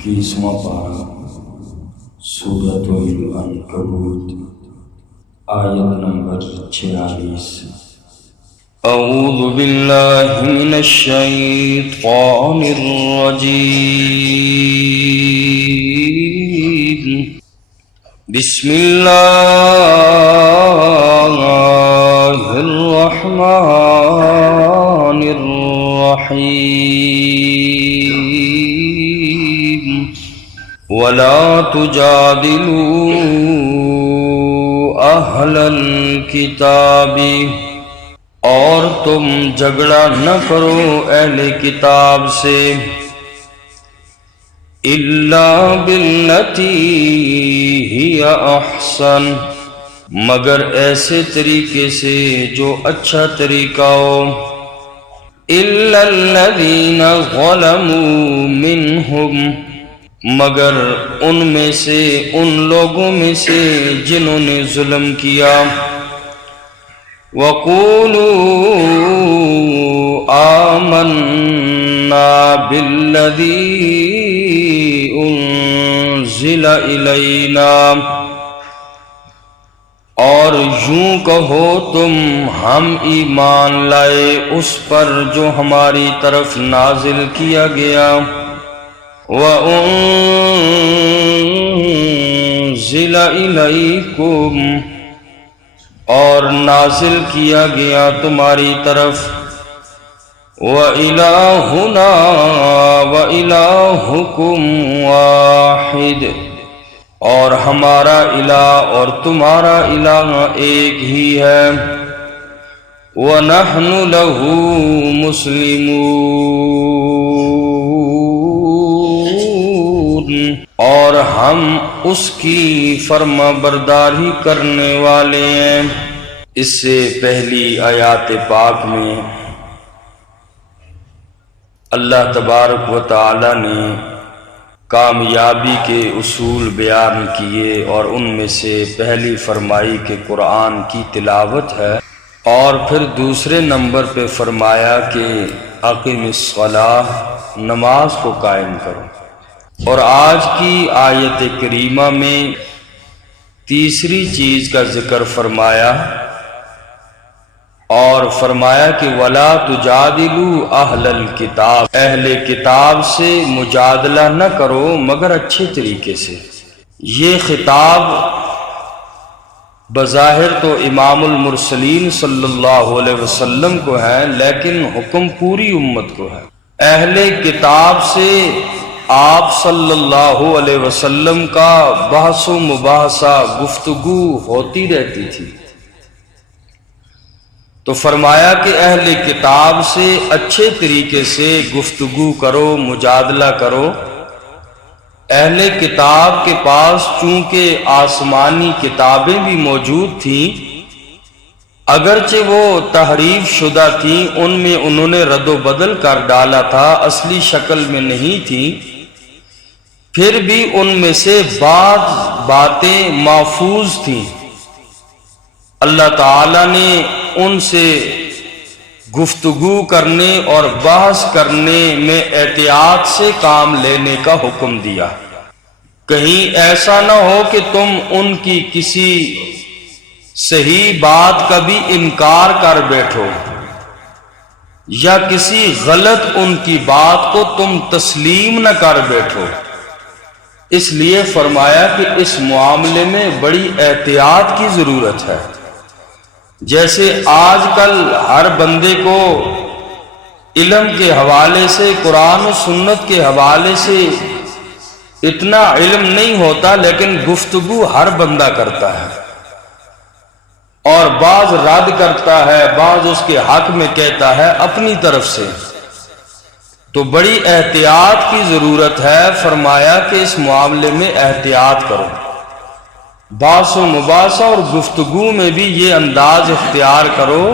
21واں پارہ سورۃ العنکبوت آیت نمبر 46۔ اعوذ باللہ من الشیطان الرجیم، بسم اللہ الرحمن الرحیم، وَلَا تُجَادِلُوا أَهْلَ الْكِتَابِ، اور تم جھگڑا نہ کرو اہل کتاب سے، إِلَّا بِالَّتِي هِيَ أَحْسَنُ، مگر ایسے طریقے سے جو اچھا طریقہ ہو، إِلَّا الَّذِينَ ظَلَمُوا مِنْهُمْ، مگر ان میں سے ان لوگوں میں سے جنہوں نے ظلم کیا، وَقُولُوا آمَنَّا بِالَّذِي أُنزِلَ إِلَيْنَا، اور یوں کہو تم ہم ایمان لائے اس پر جو ہماری طرف نازل کیا گیا، وَأُنزِلَ إِلَيْكُمْ، اور نازل کیا گیا تمہاری طرف، وَإِلَٰهُنَا وَإِلَٰهُكُمْ وَاحِدٌ، اور ہمارا الہ اور تمہارا الہ ایک ہی ہے، وَنَحْنُ لَهُ مُسْلِمُونَ، اور ہم اس کی فرما برداری کرنے والے ہیں۔ اس سے پہلی آیات پاک میں اللہ تبارک و تعالی نے کامیابی کے اصول بیان کیے، اور ان میں سے پہلی فرمائی کہ قرآن کی تلاوت ہے، اور پھر دوسرے نمبر پہ فرمایا کہ اقم الصلاۃ، نماز کو قائم کرو۔ اور آج کی آیت کریمہ میں تیسری چیز کا ذکر فرمایا، اور فرمایا کہ وَلَا تُجَادِلُوا أَهْلَ الْكِتَابِ، اہل کتاب سے مجادلہ نہ کرو مگر اچھے طریقے سے۔ یہ خطاب بظاہر تو امام المرسلین صلی اللہ علیہ وسلم کو ہے، لیکن حکم پوری امت کو ہے۔ اہل کتاب سے آپ صلی اللہ علیہ وسلم کا بحث و مباحثہ، گفتگو ہوتی رہتی تھی، تو فرمایا کہ اہل کتاب سے اچھے طریقے سے گفتگو کرو، مجادلہ کرو۔ اہل کتاب کے پاس چونکہ آسمانی کتابیں بھی موجود تھیں، اگرچہ وہ تحریف شدہ تھیں، ان میں انہوں نے رد و بدل کر ڈالا تھا، اصلی شکل میں نہیں تھیں، پھر بھی ان میں سے بعض باتیں محفوظ تھیں۔ اللہ تعالی نے ان سے گفتگو کرنے اور بحث کرنے میں احتیاط سے کام لینے کا حکم دیا۔ کہیں ایسا نہ ہو کہ تم ان کی کسی صحیح بات کا بھی انکار کر بیٹھو، یا کسی غلط ان کی بات کو تم تسلیم نہ کر بیٹھو۔ اس لیے فرمایا کہ اس معاملے میں بڑی احتیاط کی ضرورت ہے۔ جیسے آج کل ہر بندے کو علم کے حوالے سے، قرآن و سنت کے حوالے سے اتنا علم نہیں ہوتا، لیکن گفتگو ہر بندہ کرتا ہے، اور بعض رد کرتا ہے، بعض اس کے حق میں کہتا ہے اپنی طرف سے، تو بڑی احتیاط کی ضرورت ہے۔ فرمایا کہ اس معاملے میں احتیاط کرو، بحث و مباحثہ اور گفتگو میں بھی یہ انداز اختیار کرو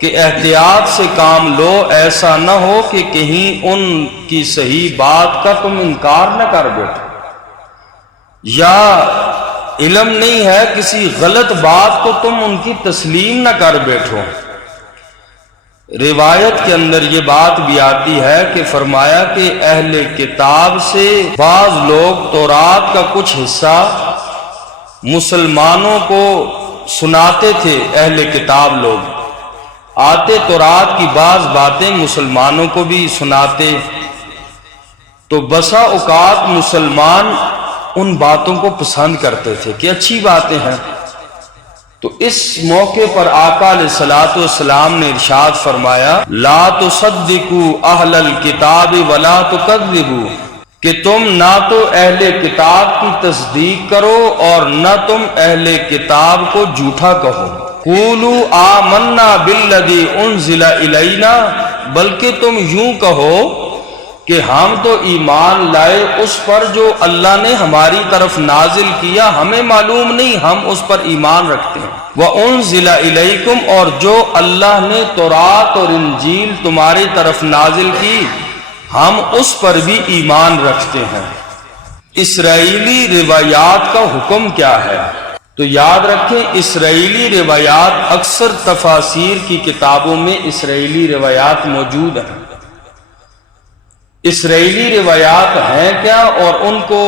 کہ احتیاط سے کام لو، ایسا نہ ہو کہ کہیں ان کی صحیح بات کا تم انکار نہ کر بیٹھو، یا علم نہیں ہے کسی غلط بات کو تم ان کی تسلیم نہ کر بیٹھو۔ روایت کے اندر یہ بات بھی آتی ہے کہ فرمایا کہ اہل کتاب سے بعض لوگ تورات کا کچھ حصہ مسلمانوں کو سناتے تھے. اہل کتاب لوگ آتے تورات کی بعض باتیں مسلمانوں کو بھی سناتے، تو بسا اوقات مسلمان ان باتوں کو پسند کرتے تھے کہ اچھی باتیں ہیں. تو اس موقع پر آقا علیہ الصلوۃ والسلام نے ارشاد فرمایا لا تصدقوا اہل الکتاب ولا تکذبوا، کہ تم نہ تو اہل کتاب کی تصدیق کرو اور نہ تم اہل کتاب کو جھوٹا کہو. قولوا آمنا بالذی انزل الینا، بلکہ تم یوں کہو کہ ہم تو ایمان لائے اس پر جو اللہ نے ہماری طرف نازل کیا، ہمیں معلوم نہیں، ہم اس پر ایمان رکھتے ہیں. وَأُنزِلَ إِلَيْكُمْ، اور جو اللہ نے تورات اور انجیل تمہاری طرف نازل کی ہم اس پر بھی ایمان رکھتے ہیں. اسرائیلی روایات کا حکم کیا ہے؟ تو یاد رکھیں اسرائیلی روایات اکثر تفاسیر کی کتابوں میں اسرائیلی روایات موجود ہیں. اسرائیلی روایات ہیں کیا اور ان کو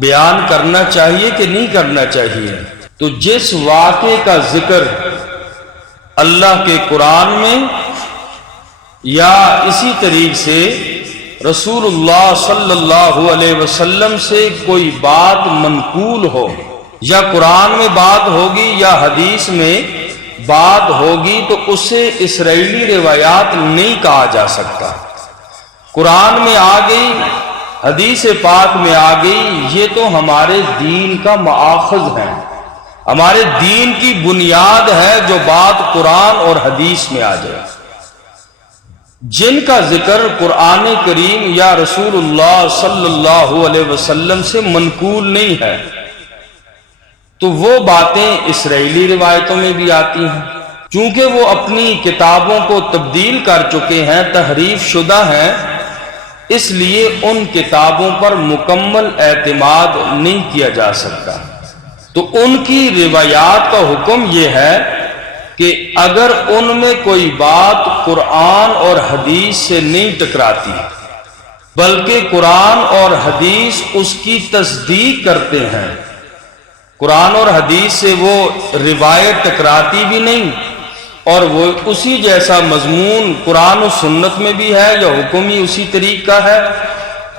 بیان کرنا چاہیے کہ نہیں کرنا چاہیے؟ تو جس واقعے کا ذکر اللہ کے قرآن میں یا اسی طریق سے رسول اللہ صلی اللہ علیہ وسلم سے کوئی بات منقول ہو، یا قرآن میں بات ہوگی یا حدیث میں بات ہوگی، تو اسے اسرائیلی روایات نہیں کہا جا سکتا. قرآن میں آ گئی، حدیث پاک میں آ گئی، یہ تو ہمارے دین کا مآخذ ہے، ہمارے دین کی بنیاد ہے جو بات قرآن اور حدیث میں آ جائے. جن کا ذکر قرآن کریم یا رسول اللہ صلی اللہ علیہ وسلم سے منقول نہیں ہے، تو وہ باتیں اسرائیلی روایتوں میں بھی آتی ہیں. چونکہ وہ اپنی کتابوں کو تبدیل کر چکے ہیں، تحریف شدہ ہیں، اس لیے ان کتابوں پر مکمل اعتماد نہیں کیا جا سکتا. تو ان کی روایات کا حکم یہ ہے کہ اگر ان میں کوئی بات قرآن اور حدیث سے نہیں ٹکراتی بلکہ قرآن اور حدیث اس کی تصدیق کرتے ہیں، قرآن اور حدیث سے وہ روایت ٹکراتی بھی نہیں اور وہ اسی جیسا مضمون قرآن و سنت میں بھی ہے یا حکم ہی اسی طریقہ کا ہے،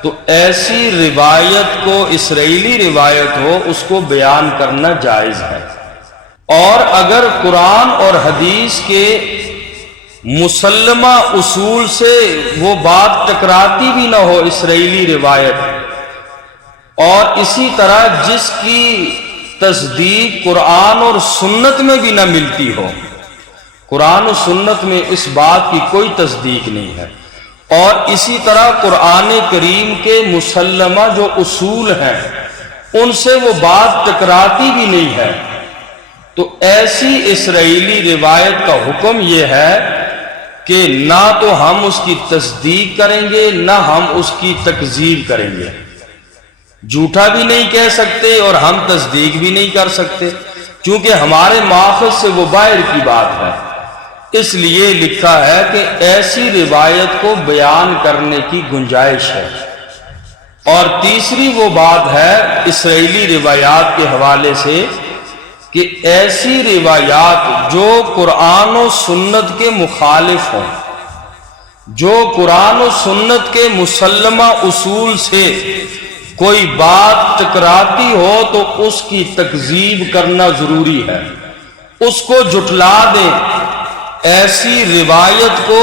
تو ایسی روایت کو اسرائیلی روایت ہو اس کو بیان کرنا جائز ہے. اور اگر قرآن اور حدیث کے مسلمہ اصول سے وہ بات ٹکراتی بھی نہ ہو اسرائیلی روایت، اور اسی طرح جس کی تصدیق قرآن اور سنت میں بھی نہ ملتی ہو، قرآن و سنت میں اس بات کی کوئی تصدیق نہیں ہے، اور اسی طرح قرآن کریم کے مسلمہ جو اصول ہیں ان سے وہ بات ٹکراتی بھی نہیں ہے، تو ایسی اسرائیلی روایت کا حکم یہ ہے کہ نہ تو ہم اس کی تصدیق کریں گے نہ ہم اس کی تکذیب کریں گے. جھوٹا بھی نہیں کہہ سکتے اور ہم تصدیق بھی نہیں کر سکتے، کیونکہ ہمارے ماخذ سے وہ باہر کی بات ہے. اس لیے لکھا ہے کہ ایسی روایت کو بیان کرنے کی گنجائش ہے. اور تیسری وہ بات ہے اسرائیلی روایات کے حوالے سے کہ ایسی روایات جو قرآن و سنت کے مخالف ہوں، جو قرآن و سنت کے مسلمہ اصول سے کوئی بات ٹکراتی ہو تو اس کی تکذیب کرنا ضروری ہے، اس کو جھٹلا دیں. ایسی روایت کو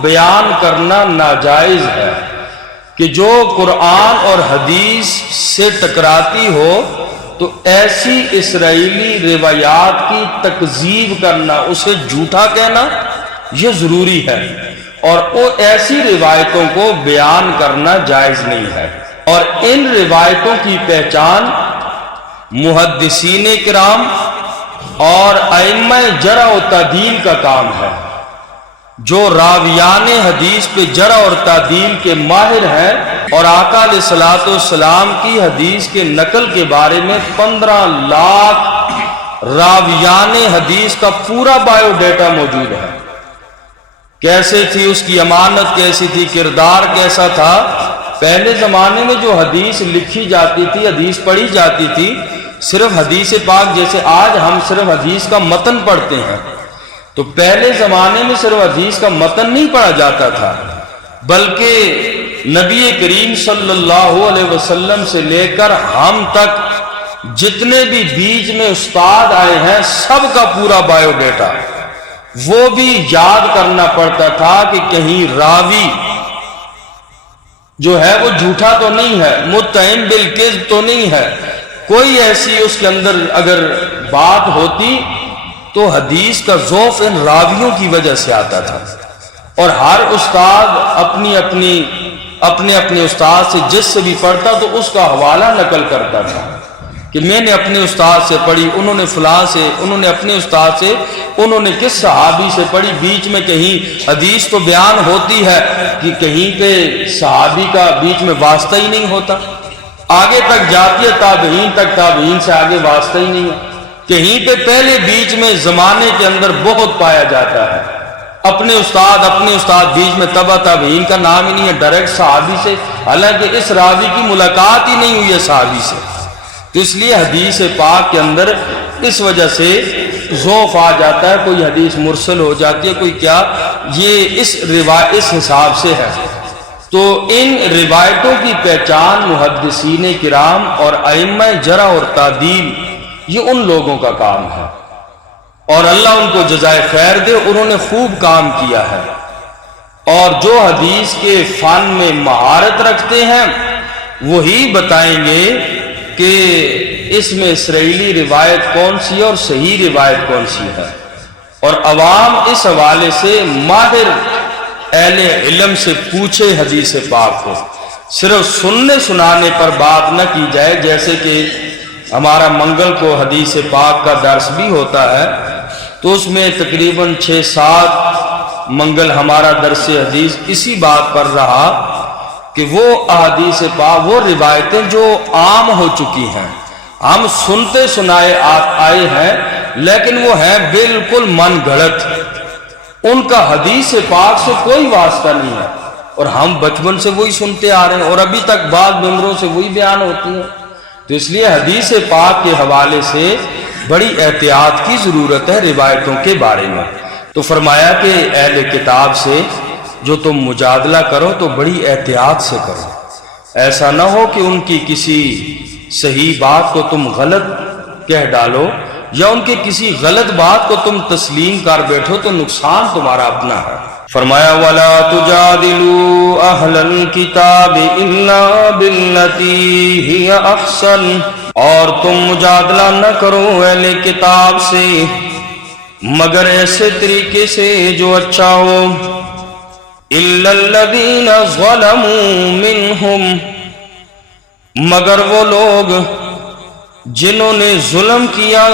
بیان کرنا ناجائز ہے کہ جو قرآن اور حدیث سے ٹکراتی ہو تو ایسی اسرائیلی روایات کی تکذیب کرنا، اسے جھوٹا کہنا یہ ضروری ہے، اور وہ ایسی روایتوں کو بیان کرنا جائز نہیں ہے. اور ان روایتوں کی پہچان محدثین کرام اور ائمہ جرح و تعدیل کا کام ہے، جو راویان حدیث پہ جرح اور تعدیل کے ماہر ہیں، اور آقا علیہ الصلوۃ والسلام کی حدیث کے نقل کے بارے میں 15 لاکھ راویان حدیث کا پورا بایو ڈیٹا موجود ہے. کیسے تھی اس کی امانت، کیسی تھی، کردار کیسا تھا۔ پہلے زمانے میں جو حدیث لکھی جاتی تھی، حدیث پڑھی جاتی تھی، صرف حدیث پاک، جیسے آج ہم صرف حدیث کا متن پڑھتے ہیں، تو پہلے زمانے میں صرف حدیث کا متن نہیں پڑھا جاتا تھا، بلکہ نبی کریم صلی اللہ علیہ وسلم سے لے کر ہم تک جتنے بھی بیچ میں استاد آئے ہیں، سب کا پورا بایو ڈیٹا وہ بھی یاد کرنا پڑتا تھا کہ کہیں راوی جو ہے وہ جھوٹا تو نہیں ہے، متہم بالکذب تو نہیں ہے، کوئی ایسی اس کے اندر اگر بات ہوتی تو حدیث کا ضعف ان راویوں کی وجہ سے آتا تھا۔ اور ہر استاد اپنے استاد سے جس سے بھی پڑھتا تو اس کا حوالہ نقل کرتا تھا کہ میں نے اپنے استاد سے پڑھی، انہوں نے فلاں سے، انہوں نے اپنے استاد سے، انہوں نے کس صحابی سے پڑھی۔ بیچ میں کہیں حدیث تو بیان ہوتی ہے کہ کہیں پہ صحابی کا بیچ میں واسطہ ہی نہیں ہوتا، آگے تک جاتی ہے تابعین تک، تابعین سے آگے واسطہ ہی نہیں ہے، کہیں پہ پہلے بیچ میں زمانے کے اندر بہت پایا جاتا ہے، اپنے استاد بیچ میں تبع تابعین کا نام ہی نہیں ہے، ڈائریکٹ صحابی سے، حالانکہ اس راوی کی ملاقات ہی نہیں ہوئی ہے صحابی سے۔ تو اس لیے حدیث پاک کے اندر اس وجہ سے ضعف آ جاتا ہے، کوئی حدیث مرسل ہو جاتی ہے، کوئی کیا، یہ اس حساب سے ہے۔ تو ان روایتوں کی پہچان محدثین کرام اور ائمہ جرح اور تعدیل، یہ ان لوگوں کا کام ہے، اور اللہ ان کو جزائے خیر دے، انہوں نے خوب کام کیا ہے۔ اور جو حدیث کے فن میں مہارت رکھتے ہیں وہی بتائیں گے کہ اس میں اسرائیلی روایت کون سی ہے اور صحیح روایت کون سی ہے، اور عوام اس حوالے سے ماہر اہل علم سے پوچھے حدیث پاک کو، صرف سننے سنانے پر بات نہ کی جائے۔ جیسے کہ ہمارا منگل کو حدیث پاک کا درس بھی ہوتا ہے، تو اس میں تقریباً 6-7 منگل ہمارا درس حدیث اسی بات پر رہا کہ وہ احادیث پاک، وہ روایتیں جو عام ہو چکی ہیں، ہم سنتے سنائے آئے ہیں، لیکن وہ ہیں بالکل من گھڑت، ان کا حدیث پاک سے کوئی واسطہ نہیں ہے، اور ہم بچپن سے وہی سنتے آ رہے ہیں، اور ابھی تک بعض ممبروں سے وہی بیان ہوتی ہیں۔ تو اس لیے حدیث پاک کے حوالے سے بڑی احتیاط کی ضرورت ہے روایتوں کے بارے میں۔ تو فرمایا کہ اہل کتاب سے جو تم مجادلہ کرو تو بڑی احتیاط سے کرو، ایسا نہ ہو کہ ان کی کسی صحیح بات کو تم غلط کہہ ڈالو، یا ان کے کسی غلط بات کو تم تسلیم کر بیٹھو تو نقصان تمہارا اپنا ہے۔ فرمایا وَلَا تُجَادِلُوا أَهْلَ الْكِتَابِ إِلَّا بِالَّتِي هِيَ أَحْسَنُ، اور تم مجادلہ نہ کرو اہل کتاب سے مگر ایسے طریقے سے جو اچھا ہو۔ إِلَّا الَّذِينَ ظَلَمُوا مِنْهُمْ، مگر وہ لوگ جنہوں نے ظلم کیا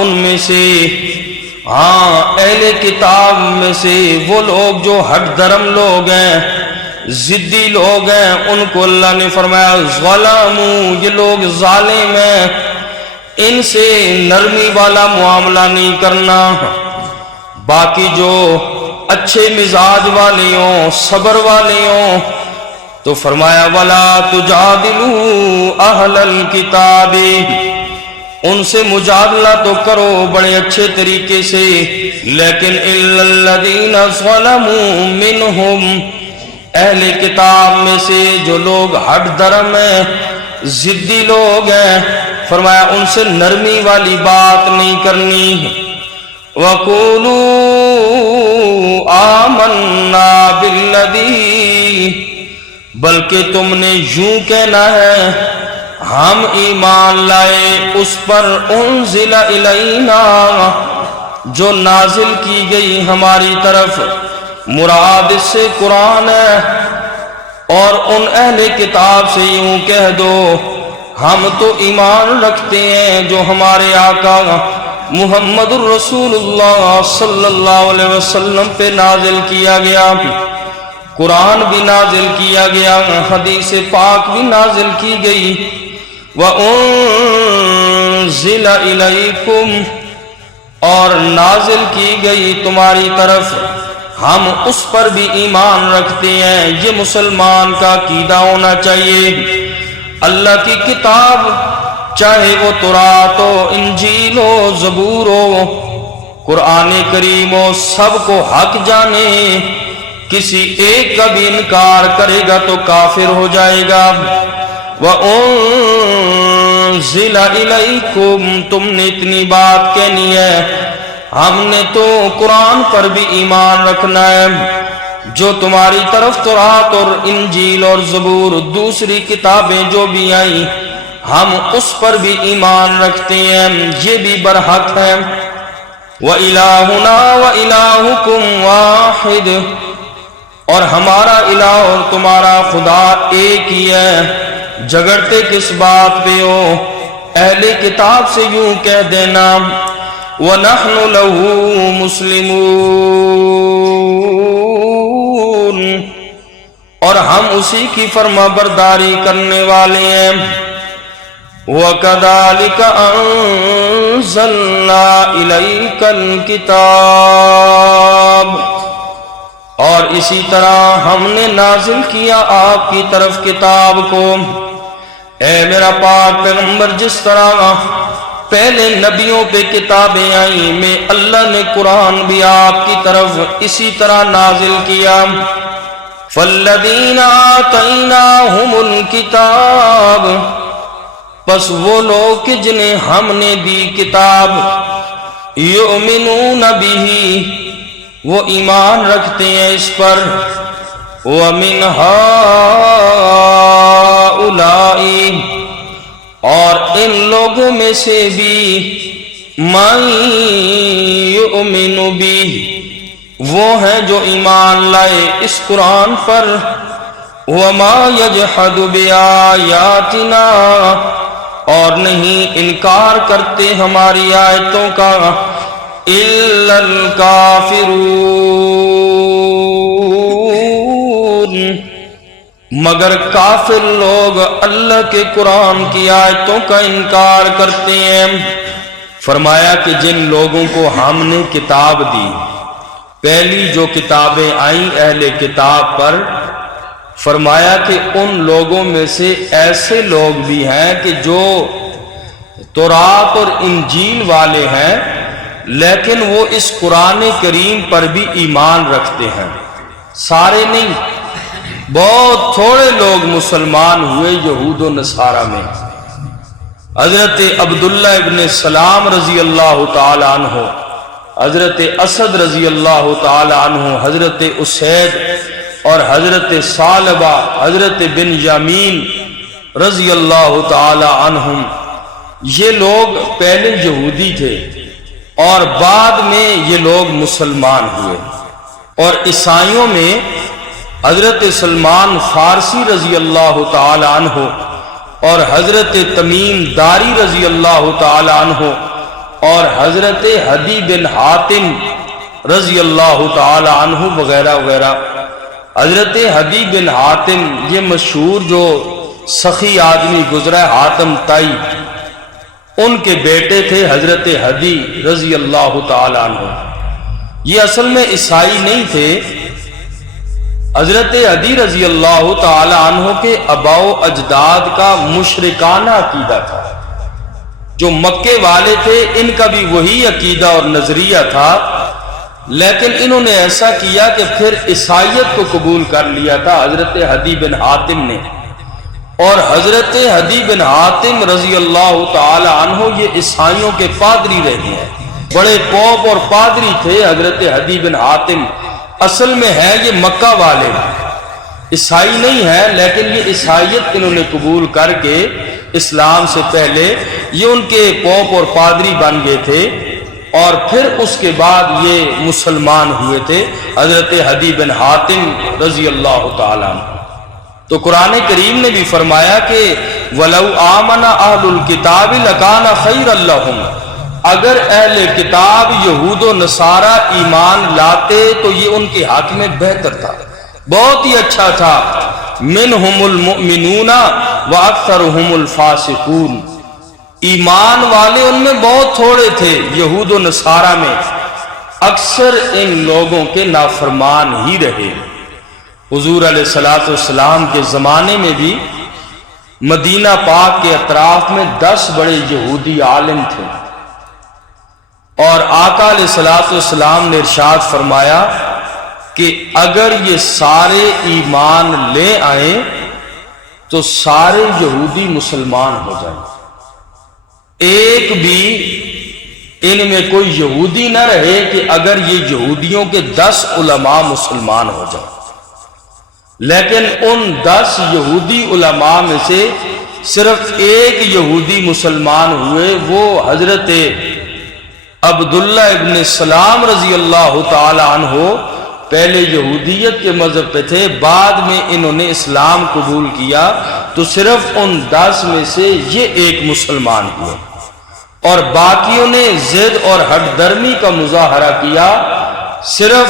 ان میں سے، ہاں اہل کتاب میں سے وہ لوگ جو حق درم لوگ ہیں، ضدی لوگ ہیں، ان کو اللہ نے فرمایا ظلموا، یہ لوگ ظالم ہیں، ان سے نرمی والا معاملہ نہیں کرنا۔ باقی جو اچھے مزاج والے ہوں، صبر والے ہوں، تو فرمایا وَلَا تُجَادِلُوا أَهْلَ الْكِتَابِ، ان سے مجادلہ تو کرو بڑے اچھے طریقے سے، لیکن إِلَّا الَّذِينَ ظَلَمُوا مِنْهُمْ، اہل کتاب میں سے جو لوگ حق درم ہیں، ضدی لوگ ہیں، فرمایا ان سے نرمی والی بات نہیں کرنی۔ وَقُولُوا آمَنَّا بِالَّذِي، بلکہ تم نے یوں کہنا ہے ہم ایمان لائے اس پر انزل الینا، جو نازل کی گئی ہماری طرف، مراد اس سے قرآن ہے۔ اور ان اہل کتاب سے یوں کہہ دو ہم تو ایمان رکھتے ہیں جو ہمارے آقا محمد الرسول اللہ صلی اللہ علیہ وسلم پہ نازل کیا گیا، قرآن بھی نازل کیا گیا، حدیث پاک بھی نازل کی گئی۔ وَأُنزِلَ إِلَيْكُمْ، اور نازل کی گئی تمہاری طرف، ہم اس پر بھی ایمان رکھتے ہیں۔ یہ مسلمان کا عقیدہ ہونا چاہیے۔ اللہ کی کتاب چاہے وہ تورات ہو، انجیل ہو، زبور ہو، قرآن کریم ہو، سب کو حق جانے، کسی ایک کا بھی انکار کرے گا تو کافر ہو جائے گا۔ وَأُنزِلَ إِلَيْكُمْ، تم نے اتنی بات کہنی ہے، ہم نے تو قرآن پر بھی ایمان رکھنا ہے۔ جو تمہاری طرف تورات اور انجیل اور زبور دوسری کتابیں جو بھی آئیں، ہم اس پر بھی ایمان رکھتے ہیں، یہ بھی برحق ہے۔ وَإِلَٰهُنَا وَإِلَٰهُكُمْ وَاحِدٌ، اور ہمارا الہ اور تمہارا خدا ایک ہی ہے۔ جھگڑتے کس بات پہ ہو؟ اہل کتاب سے یوں کہہ دینا وَنَحْنُ لَهُ مُسْلِمُونَ، اور ہم اسی کی فرما برداری کرنے والے ہیں۔ وَكَذَلِكَ أَنزَلْنَا إِلَيْكَ الْكِتَابَ، اور اسی طرح ہم نے نازل کیا آپ کی طرف کتاب کو۔ اے میرا پاک پیغمبر، جس طرح پہلے نبیوں پہ کتابیں آئیں، میں اللہ نے قرآن بھی آپ کی طرف اسی طرح نازل کیا۔ فَالَّذِينَ آتَيْنَاهُمُ الْكِتَابَ، پس وہ لوگ کہ جنہیں ہم نے دی کتاب، یؤمنون بہ، وہ ایمان رکھتے ہیں اس پر۔ وَمِنْ هَؤُلَاءِ، اور ان لوگوں میں سے بھی مَن یؤمن بہ، وہ ہیں جو ایمان لائے اس قرآن پر۔ وَمَا يَجْحَدُ بِآيَاتِنَا، اور نہیں انکار کرتے ہماری آیتوں کا إِلَّا الْكَافِرُونَ، مگر کافر لوگ اللہ کے قرآن کی آیتوں کا انکار کرتے ہیں۔ فرمایا کہ جن لوگوں کو ہم نے کتاب دی، پہلی جو کتابیں آئیں اہل کتاب پر، فرمایا کہ ان لوگوں میں سے ایسے لوگ بھی ہیں کہ جو تورات اور انجیل والے ہیں، لیکن وہ اس قرآن کریم پر بھی ایمان رکھتے ہیں۔ سارے نہیں، بہت تھوڑے لوگ مسلمان ہوئے یہود و نصارہ میں۔ حضرت عبداللہ ابن سلام رضی اللہ تعالی عنہ، حضرت اسد رضی اللہ تعالی عنہ، حضرت اسید اور حضرت ثعلبہ، حضرت بن یامین رضی اللہ تعالی عنہم، یہ لوگ پہلے یہودی تھے اور بعد میں یہ لوگ مسلمان ہوئے۔ اور عیسائیوں میں حضرت سلمان فارسی رضی اللہ تعالی عنہ اور حضرت تمیم داری رضی اللہ تعالی عنہ اور حضرت حدی بن حاتم رضی اللہ تعالی عنہ وغیرہ وغیرہ۔ حضرت حدی بن حاتم یہ مشہور جو سخی آدمی گزرا ہے، حاتم تائی، ان کے بیٹے تھے حضرت حدی رضی اللہ تعالی عنہ۔ یہ اصل میں عیسائی نہیں تھے۔ حضرت حدی رضی اللہ تعالی عنہ کے آباء و اجداد کا مشرکانہ عقیدہ تھا۔ جو مکے والے تھے ان کا بھی وہی عقیدہ اور نظریہ تھا، لیکن انہوں نے ایسا کیا کہ پھر عیسائیت کو قبول کر لیا تھا حضرت حدی بن حاتم نے۔ اور حضرت حدی بن حاتم رضی اللہ تعالی عنہ یہ عیسائیوں کے پادری رہے ہیں، بڑے پوپ اور پادری تھے حضرت حدی بن حاتم۔ اصل میں ہے یہ مکہ والے، عیسائی نہیں ہے، لیکن یہ عیسائیت انہوں نے قبول کر کے اسلام سے پہلے یہ ان کے پوپ اور پادری بن گئے تھے، اور پھر اس کے بعد یہ مسلمان ہوئے تھے حضرت حدی بن حاتم رضی اللہ تعالیٰ عنہ۔ تو قرآن کریم نے بھی فرمایا کہ وَلَوْ آمَنَ أَهْلُ الْكِتَابِ لَكَانَ خَيْرًا لَهُمْ، اگر اہل کتاب یہود و نصارہ ایمان لاتے تو یہ ان کے حق میں بہتر تھا، بہت ہی اچھا تھا۔ مِنْهُمُ الْمُؤْمِنُونَ وَأَكْثَرُهُمُ الْفَاسِقُونَ، ایمان والے ان میں بہت تھوڑے تھے یہود و نصارہ میں، اکثر ان لوگوں کے نافرمان ہی رہے۔ حضور علیہ الصلوۃ والسلام کے زمانے میں بھی مدینہ پاک کے اطراف میں 10 بڑے یہودی عالم تھے، اور آقا علیہ الصلوۃ والسلام نے ارشاد فرمایا کہ اگر یہ سارے ایمان لے آئیں تو سارے یہودی مسلمان ہو جائیں، ایک بھی ان میں کوئی یہودی نہ رہے کہ اگر یہ یہودیوں کے 10 علماء مسلمان ہو جائیں۔ لیکن ان 10 یہودی علماء میں سے صرف ایک یہودی مسلمان ہوئے، وہ حضرت عبداللہ ابن سلام رضی اللہ تعالی عنہ پہلے یہودیت کے مذہب پہ تھے، بعد میں انہوں نے اسلام قبول کیا، تو صرف ان 10 میں سے یہ ایک مسلمان ہوئے، اور باقیوں نے ضد اور ہٹ درمی کا مظاہرہ کیا، صرف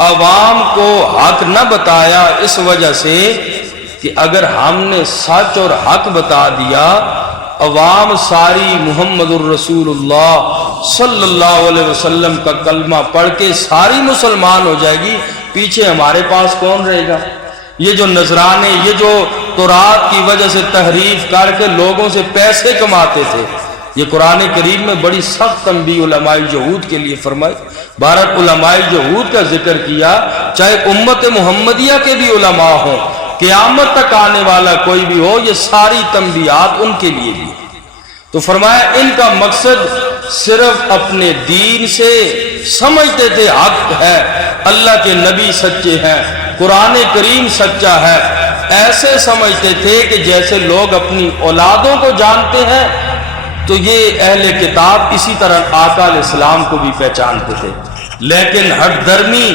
عوام کو حق نہ بتایا، اس وجہ سے کہ اگر ہم نے سچ اور حق بتا دیا، عوام ساری محمد الرسول اللہ صلی اللہ علیہ وسلم کا کلمہ پڑھ کے ساری مسلمان ہو جائے گی، پیچھے ہمارے پاس کون رہے گا؟ یہ جو نذرانے، یہ جو تورات کی وجہ سے تحریف کر کے لوگوں سے پیسے کماتے تھے، یہ قرآن کریم میں بڑی سخت تنبیہ علماء یہود کے لیے فرمائی۔ بھارت علماء یہود کا ذکر کیا، چاہے امت محمدیہ کے بھی علماء ہوں، قیامت تک آنے والا کوئی بھی ہو، یہ ساری تنبیہات ان کے لیے بھی۔ تو فرمایا ان کا مقصد صرف اپنے دین سے سمجھتے تھے حق ہے، اللہ کے نبی سچے ہیں، قرآن کریم سچا ہے، ایسے سمجھتے تھے کہ جیسے لوگ اپنی اولادوں کو جانتے ہیں، تو یہ اہل کتاب اسی طرح آقا علیہ السلام کو بھی پہچانتے تھے، لیکن ہٹ درمی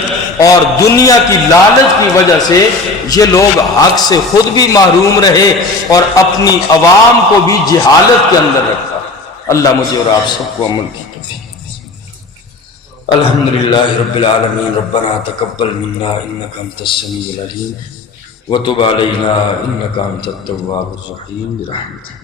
اور دنیا کی لالچ کی وجہ سے یہ لوگ حق سے خود بھی محروم رہے اور اپنی عوام کو بھی جہالت کے اندر رکھا۔ اللہ مجھے اور آپ سب کو عمل کی توفیق۔ الحمدللہ رب العالمین، ربنا تقبل منا انک انت السمیع العلیم وتب علینا انک انت التواب الرحیم برحمتک۔